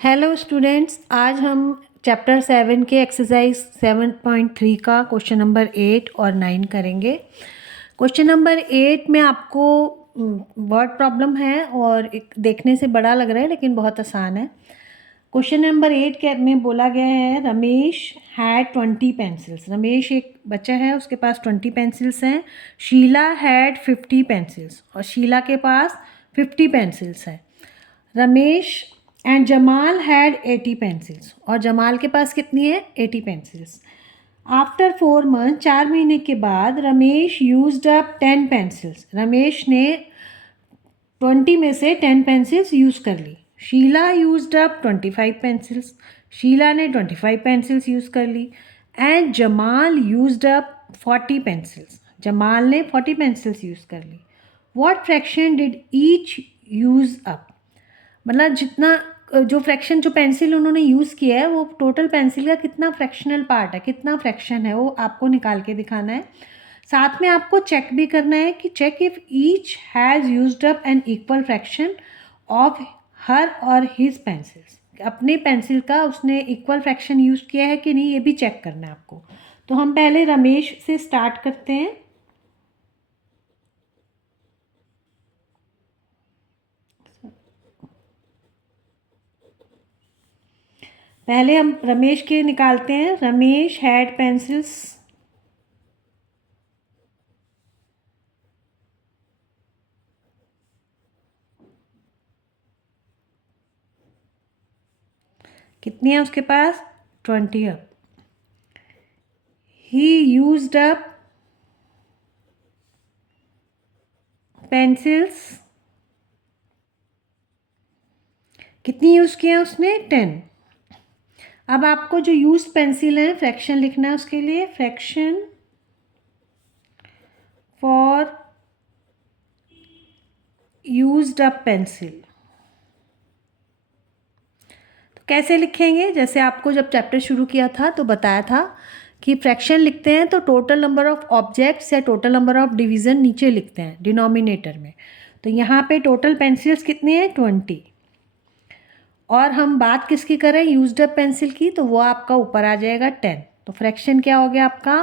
Hello students, आज हम chapter 7 के एक्सरसाइज 7.3 का क्वेश्चन नंबर 8 और 9 करेंगे। क्वेश्चन नंबर 8 में आपको वर्ड प्रॉब्लम है और एक देखने से बड़ा लग रहा है लेकिन बहुत आसान है। क्वेश्चन नंबर 8 के में बोला गया है रमेश हैड 20 पेंसिल्स। रमेश एक बच्चा है, उसके पास 20 पेंसिल्स हैं। शीला हैड 50 पेंसिल्स और शीला के पास 50 पेंसिल्स हैं। Ramesh and Jamal had 80 pencils और जमाल के पास कितनी है 80 पेंसिल्स। आफ्टर 4 मंथ, 4 महीने के बाद Ramesh used up 10 pencils. Ramesh ने 20 में से 10 पेंसिल्स यूज़ कर ली। Sheela used up 25 pencils. Sheela ने 25 पेंसिल्स यूज़ कर ली। And Jamal used up 40 pencils. Jamal ने 40 पेंसिल्स यूज़ कर ली। What fraction did each use up? मतलब जितना जो फ्रैक्शन जो पेंसिल उन्होंने यूज़ किया है वो टोटल पेंसिल का कितना फ्रैक्शनल पार्ट है, कितना फ्रैक्शन है, वो आपको निकाल के दिखाना है। साथ में आपको चेक भी करना है कि check if each has used up an equal fraction of her और हिज पेंसिल्स। अपने पेंसिल का उसने इक्वल फ्रैक्शन यूज़ किया है कि नहीं, ये भी चेक करना है आपको। तो हम पहले रमेश से स्टार्ट करते हैं। पहले हम रमेश के निकालते हैं। रमेश हैड पेंसिल्स कितनी है उसके पास 20 अप। ही यूज्ड अप पेंसिल्स कितनी यूज़ किया उसने 10। अब आपको जो यूज पेंसिल है फ्रैक्शन लिखना है, उसके लिए fraction for used up pencil. तो कैसे लिखेंगे? जैसे आपको जब चैप्टर शुरू किया था तो बताया था कि फ्रैक्शन लिखते हैं तो टोटल नंबर ऑफ ऑब्जेक्ट्स या टोटल नंबर ऑफ डिवीज़न नीचे लिखते हैं डिनोमिनेटर में। तो यहाँ पे टोटल पेंसिल्स कितनी है 20 और हम बात किसकी करें यूज्ड अप पेंसिल की, तो वो आपका ऊपर आ जाएगा 10। तो फ्रैक्शन क्या हो गया आपका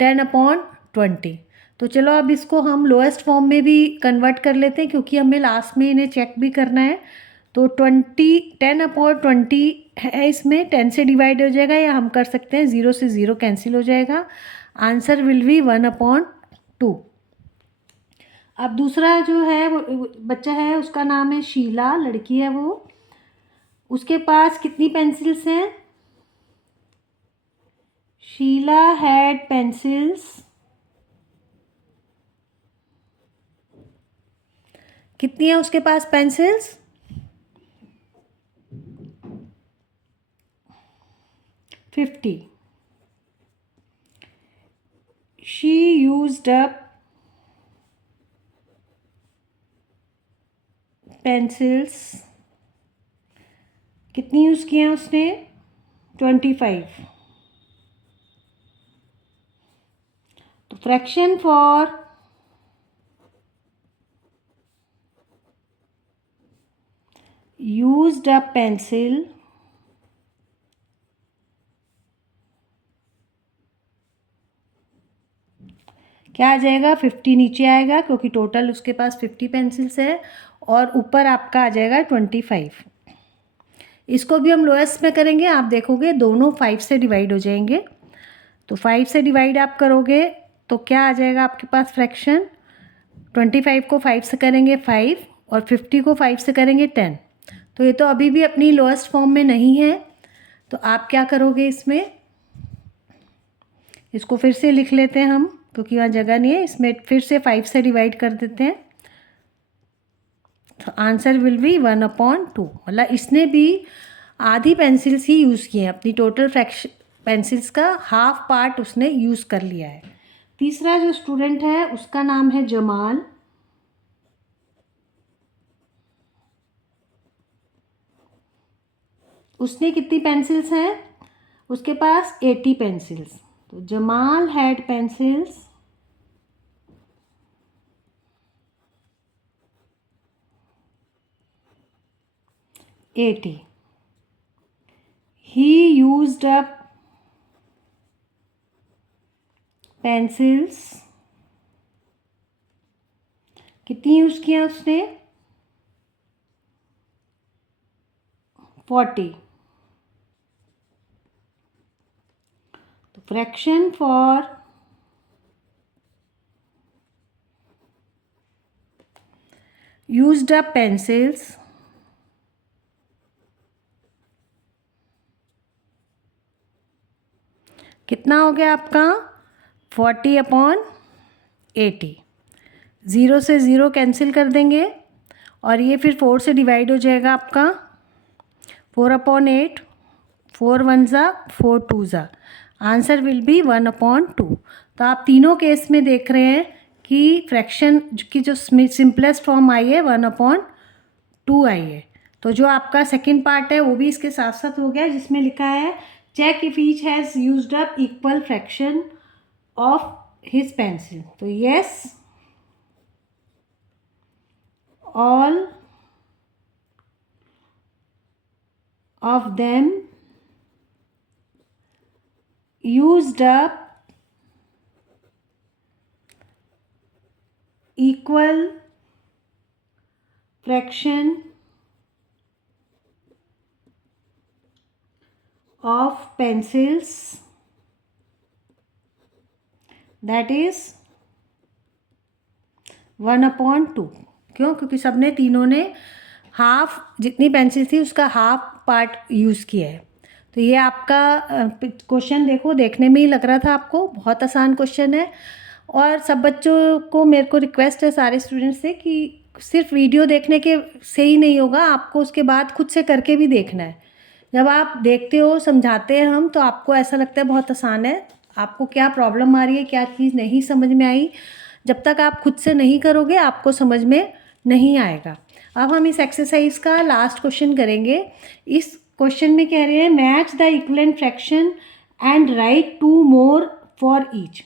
10/20। तो चलो अब इसको हम लोएस्ट फॉर्म में भी कन्वर्ट कर लेते हैं क्योंकि हमें लास्ट में इन्हें चेक भी करना है। तो 10/20 है, इसमें 10 से डिवाइड हो जाएगा या हम कर सकते हैं 0 से 0 कैंसिल हो जाएगा। Answer will be 1/2। अब दूसरा जो है वो बच्चा है, उसका नाम है शीला, लड़की है वो। उसके पास कितनी पेंसिल्स हैं? शीला हैड पेंसिल्स कितनी है उसके पास pencils 50। She used up pencils कितनी यूज़ किया उसने 25। तो fraction for used up pencil क्या आ जाएगा 50 नीचे आएगा क्योंकि टोटल उसके पास 50 पेंसिल्स है और ऊपर आपका आ जाएगा 25। इसको भी हम लोएस्ट में करेंगे, आप देखोगे दोनों 5 से डिवाइड हो जाएंगे। तो 5 से डिवाइड आप करोगे तो क्या आ जाएगा आपके पास फ्रैक्शन 25 को 5 से करेंगे 5 और 50 को 5 से करेंगे 10। तो ये तो अभी भी अपनी लोएस्ट फॉर्म में नहीं है। तो आप क्या करोगे इसमें, इसको फिर से लिख लेते हैं हम क्योंकि वहाँ जगह नहीं है, इसमें फिर से 5 से डिवाइड कर देते हैं। तो आंसर विल बी 1/2। मतलब इसने भी आधी पेंसिल्स ही यूज़ की हैं, अपनी टोटल फ्रैक्शन पेंसिल्स का हाफ पार्ट उसने यूज़ कर लिया है। तीसरा जो स्टूडेंट है उसका नाम है जमाल। उसने कितनी पेंसिल्स हैं? उसके पास 80 पेंसिल्स। तो Jamal had pencils 80। He used up pencils, कितनी यूज किया उसने? 40। तो fraction for used up pencils कितना हो गया आपका? 40/80। 0 से 0 कैंसिल कर देंगे और ये फिर 4 से डिवाइड हो जाएगा आपका। 4/8, 4 1 ज़ा 4 2 ज़ा, आंसर विल बी 1/2। तो आप तीनों केस में देख रहे हैं कि फ्रैक्शन की जो सिंपलेस्ट फॉर्म आई है 1/2 आई है। तो जो आपका सेकंड पार्ट है वो भी इसके साथ साथ हो गया, जिसमें लिखा है check if each has used up equal fraction of his pencil. तो yes, all of them used up equal fraction of pencils, that is 1/2। क्यों? क्योंकि सबने तीनों ने हाफ, जितनी पेंसिल थी उसका हाफ पार्ट यूज़ किया है। तो ये आपका क्वेश्चन देखो, देखने में ही लग रहा था आपको बहुत आसान क्वेश्चन है। और सब बच्चों को मेरे को रिक्वेस्ट है सारे स्टूडेंट्स से कि सिर्फ वीडियो देखने के से ही नहीं होगा, आपको उसके बाद खुद से करके भी देखना है। जब आप देखते हो, समझाते हैं हम, तो आपको ऐसा लगता है बहुत आसान है। आपको क्या प्रॉब्लम आ रही है, क्या चीज़ नहीं समझ में आई, जब तक आप खुद से नहीं करोगे आपको समझ में नहीं आएगा। अब हम इस एक्सरसाइज का लास्ट क्वेश्चन करेंगे। इस क्वेश्चन में कह रहे हैं match the equivalent fraction and right 2 more for each,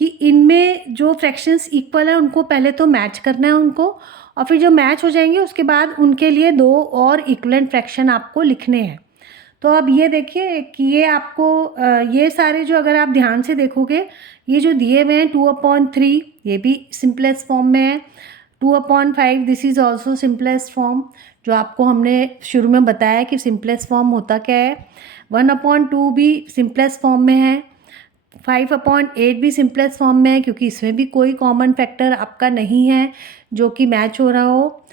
कि इनमें जो फ्रैक्शंस इक्वल है उनको पहले तो मैच करना है उनको, और फिर जो मैच हो जाएंगे उसके बाद उनके लिए 2 और इक्विवेलेंट फ्रैक्शन आपको लिखने हैं। तो अब ये देखिए कि ये आपको ये सारे जो, अगर आप ध्यान से देखोगे, ये जो दिए हुए हैं 2/3 ये भी सिंपलेस्ट फॉर्म में है। 2/5 this is also simplest form, जो आपको हमने शुरू में बताया कि सिंपलेस्ट फॉर्म होता क्या है। 1/2 भी सिंपलेस्ट फॉर्म में है। 5/8 भी सिंपलेस्ट फॉर्म में है, क्योंकि इसमें भी कोई कॉमन फैक्टर आपका नहीं है जो कि मैच हो रहा हो।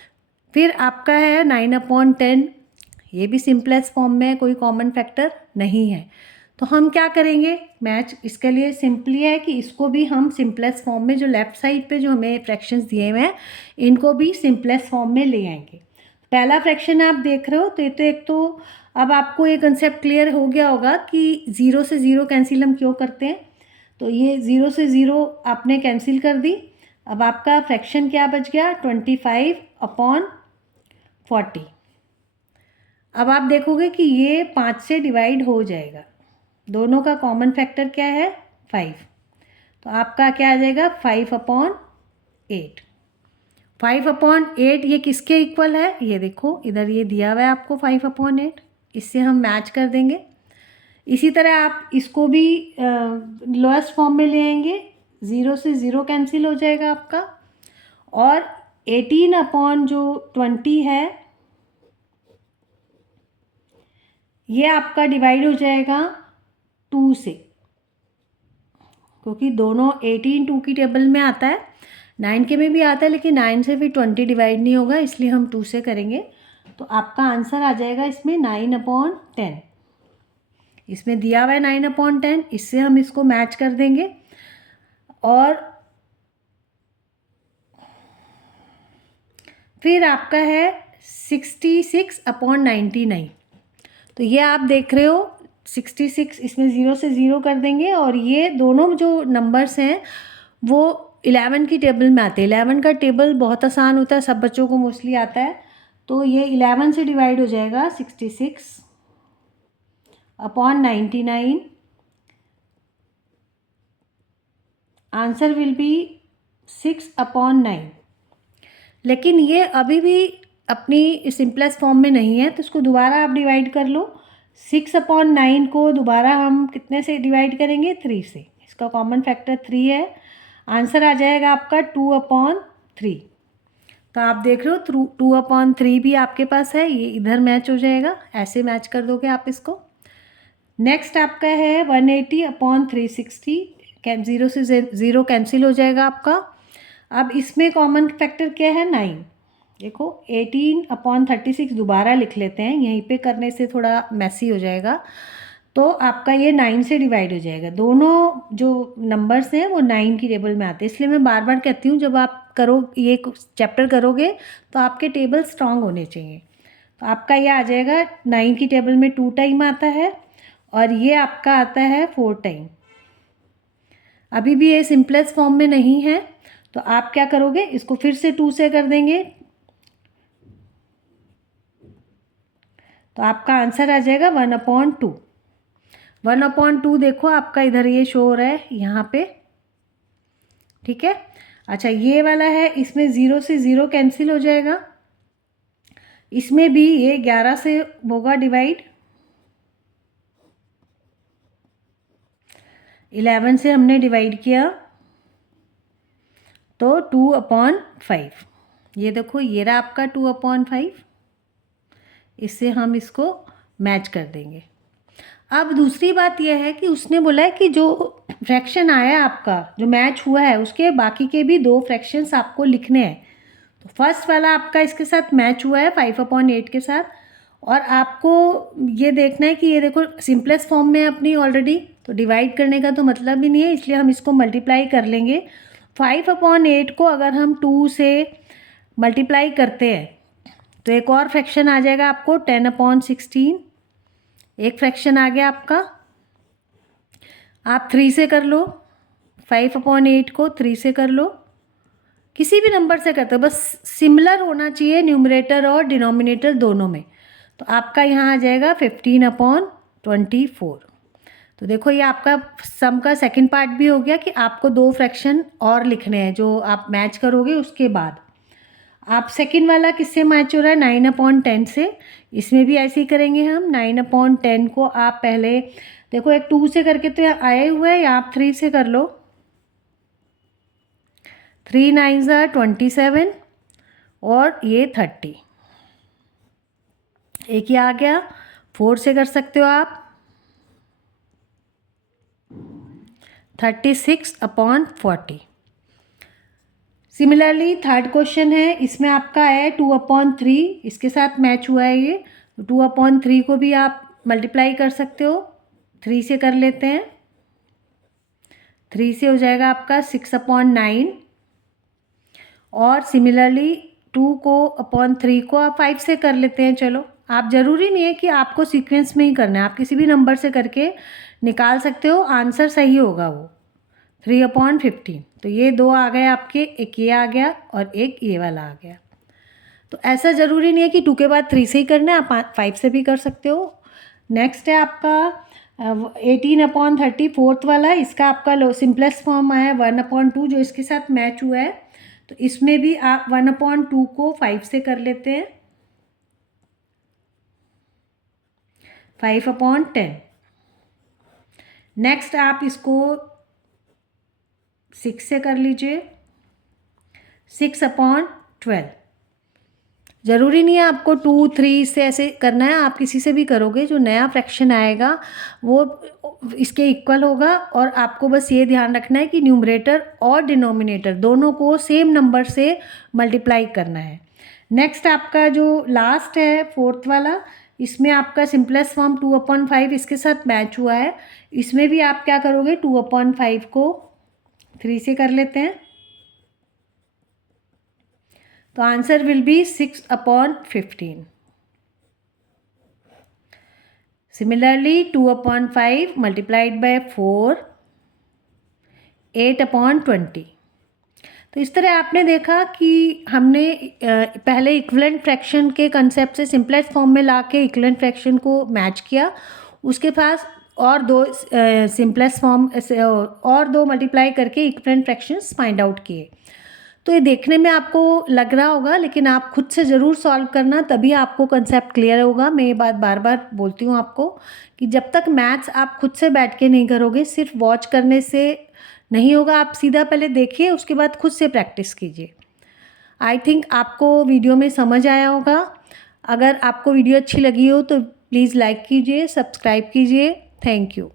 फिर आपका है 9/10, ये भी सिंपलेस्ट फॉर्म में है, कोई कॉमन फैक्टर नहीं है। तो हम क्या करेंगे, मैच इसके लिए सिंपली है कि इसको भी हम सिंपलेस्ट फॉर्म में, जो लेफ़्ट साइड पे जो हमें फ्रैक्शंस दिए हुए हैं इनको भी सिंपलेस्ट फॉर्म में ले आएंगे। पहला फ्रैक्शन आप देख रहे हो, तो ये तो एक तो अब आपको ये कंसेप्ट क्लियर हो गया होगा कि 0 से 0 कैंसिल हम क्यों करते हैं। तो ये 0 से 0 आपने कैंसिल कर दी। अब आपका फ्रैक्शन क्या बच गया? 25/40। अब आप देखोगे कि ये 5 से डिवाइड हो जाएगा, दोनों का कॉमन फैक्टर क्या है? 5। तो आपका क्या आ जाएगा? 5/8। 5/8 ये किसके इक्वल है? ये देखो इधर ये दिया हुआ है आपको 5/8, इससे हम मैच कर देंगे। इसी तरह आप इसको भी लोएस्ट फॉर्म में ले आएंगे, 0 से 0 कैंसिल हो जाएगा आपका, और 18/20 है ये आपका डिवाइड हो जाएगा 2 से, क्योंकि दोनों 18 2 की टेबल में आता है, 9 के में भी आता है, लेकिन 9 से फिर 20 डिवाइड नहीं होगा, इसलिए हम 2 से करेंगे। तो आपका आंसर आ जाएगा इसमें 9/10। इसमें दिया हुआ है 9/10, इससे हम इसको मैच कर देंगे। और फिर आपका है 66/99। तो ये आप देख रहे हो 66, इसमें 0 से 0 कर देंगे, और ये दोनों जो नंबर्स हैं वो 11 की टेबल में आते हैं। 11 का टेबल बहुत आसान होता है, सब बच्चों को मोस्टली आता है। तो ये 11 से डिवाइड हो जाएगा 66/99। Answer will be 6/9। लेकिन ये अभी भी अपनी सिंपलेस्ट फॉर्म में नहीं है, तो इसको दोबारा आप डिवाइड कर लो। 6/9 को दोबारा हम कितने से डिवाइड करेंगे? 3 से। इसका कॉमन फैक्टर 3 है। आंसर आ जाएगा आपका 2/3। तो आप देख रहे हो 2/3 भी आपके पास है, ये इधर मैच हो जाएगा, ऐसे मैच कर दोगे आप इसको। नेक्स्ट आपका है 180/360, 0 से 0 कैंसिल हो जाएगा आपका। अब इसमें कॉमन फैक्टर क्या है? 9। देखो 18/36 दोबारा लिख लेते हैं, यहीं पे करने से थोड़ा मैसी हो जाएगा। तो आपका ये 9 से डिवाइड हो जाएगा। दोनों जो नंबर्स हैं वो 9 की टेबल में आते हैं, इसलिए मैं बार बार कहती हूँ जब आप ये चैप्टर करोगे तो आपके टेबल स्ट्रांग होने चाहिए। तो आपका ये आ जाएगा 9 की टेबल में 2 टाइम आता है और ये आपका आता है 4 टाइम। अभी भी ये सिंपलेस्ट फॉर्म में नहीं है, तो आप क्या करोगे? इसको फिर से 2 से कर देंगे, तो आपका आंसर आ जाएगा 1/2। 1/2 देखो आपका इधर ये शो हो रहा है यहाँ पे, ठीक है। अच्छा ये वाला है, इसमें 0 से 0 कैंसिल हो जाएगा। इसमें भी ये 11 से होगा डिवाइड, 11 से हमने डिवाइड किया तो 2/5। ये देखो ये रहा आपका 2/5, इससे हम इसको मैच कर देंगे। अब दूसरी बात यह है कि उसने बोला है कि जो फ्रैक्शन आया आपका, जो मैच हुआ है, उसके बाकी के भी 2 फ्रैक्शंस आपको लिखने हैं। तो फर्स्ट वाला आपका इसके साथ मैच हुआ है 5/8 के साथ, और आपको ये देखना है कि ये देखो सिंपलेस्ट फॉर्म में अपनी ऑलरेडी, तो डिवाइड करने का तो मतलब ही नहीं है, इसलिए हम इसको मल्टीप्लाई कर लेंगे। 5/8 को अगर हम 2 से मल्टीप्लाई करते हैं तो एक और फ्रैक्शन आ जाएगा आपको 10/16। एक फ्रैक्शन आ गया आपका। आप 3 से कर लो, 5/8 को 3 से कर लो, किसी भी नंबर से करते हो, बस सिमिलर होना चाहिए न्यूमरेटर और डिनोमिनेटर दोनों में। तो आपका यहाँ आ जाएगा 15/24। तो देखो ये आपका सम का सेकंड पार्ट भी हो गया कि आपको 2 फ्रैक्शन और लिखने हैं जो आप मैच करोगे उसके बाद। आप सेकंड वाला किससे मैच हो रहा है? 9/10 से। इसमें भी ऐसे ही करेंगे हम। 9/10 को आप पहले देखो एक 2 से करके तो आए हुए हैं, या आप 3 से कर लो। 3 9s are 27 और ये 30, एक ही आ गया। 4 से कर सकते हो आप 36/40। सिमिलरली थर्ड क्वेश्चन है, इसमें आपका है 2/3, इसके साथ मैच हुआ है ये। 2/3 को भी आप मल्टीप्लाई कर सकते हो, 3 से कर लेते हैं। 3 से हो जाएगा आपका 6/9, और सिमिलरली 2/3 को आप 5 से कर लेते हैं। चलो, आप ज़रूरी नहीं है कि आपको सीक्वेंस में ही करना है, आप किसी भी नंबर से करके निकाल सकते हो, आंसर सही होगा वो 3/15। तो ये 2 आ गए आपके, एक ये आ गया और एक ये वाला आ गया। तो ऐसा ज़रूरी नहीं है कि 2 के बाद 3 से ही करना है, आप 5 से भी कर सकते हो। नेक्स्ट है आपका 18/30 फोर्थ वाला, इसका आपका सिंपलेस्ट फॉर्म है 1/2 जो इसके साथ मैच हुआ है। तो इसमें भी आप 1/2 को 5 से कर लेते हैं, 5/10। नेक्स्ट आप इसको 6 से कर लीजिए, 6/12। ज़रूरी नहीं है आपको 2 3 से ऐसे करना है, आप किसी से भी करोगे, जो नया फ्रैक्शन आएगा वो इसके इक्वल होगा। और आपको बस ये ध्यान रखना है कि न्यूमरेटर और डिनोमिनेटर दोनों को सेम नंबर से मल्टीप्लाई करना है। नेक्स्ट आपका जो लास्ट है फोर्थ वाला, इसमें आपका सिंपलेस्ट फॉर्म 2/5 इसके साथ मैच हुआ है। इसमें भी आप क्या करोगे? 2/5 को 3 से कर लेते हैं, तो answer will be 6/15। Similarly 2/5 multiplied by 4, 8/20। तो इस तरह आपने देखा कि हमने पहले इक्विवेलेंट फ्रैक्शन के कंसेप्ट से सिंपलेस्ट फॉर्म में ला के इक्विवेलेंट फ्रैक्शन को मैच किया, उसके पास और 2 सिंपलेस्ट फॉर्म और 2 मल्टीप्लाई करके इक्विवेलेंट फ्रैक्शंस फाइंड आउट किए। तो ये देखने में आपको लग रहा होगा, लेकिन आप खुद से ज़रूर सॉल्व करना, तभी आपको कंसेप्ट क्लियर होगा। मैं ये बात बार बार बोलती हूँ आपको कि जब तक मैथ्स आप खुद से बैठ के नहीं करोगे, सिर्फ वॉच करने से नहीं होगा। आप सीधा पहले देखिए, उसके बाद खुद से प्रैक्टिस कीजिए। आई थिंक आपको वीडियो में समझ आया होगा। अगर आपको वीडियो अच्छी लगी हो तो प्लीज़ लाइक कीजिए, सब्सक्राइब कीजिए। Thank you.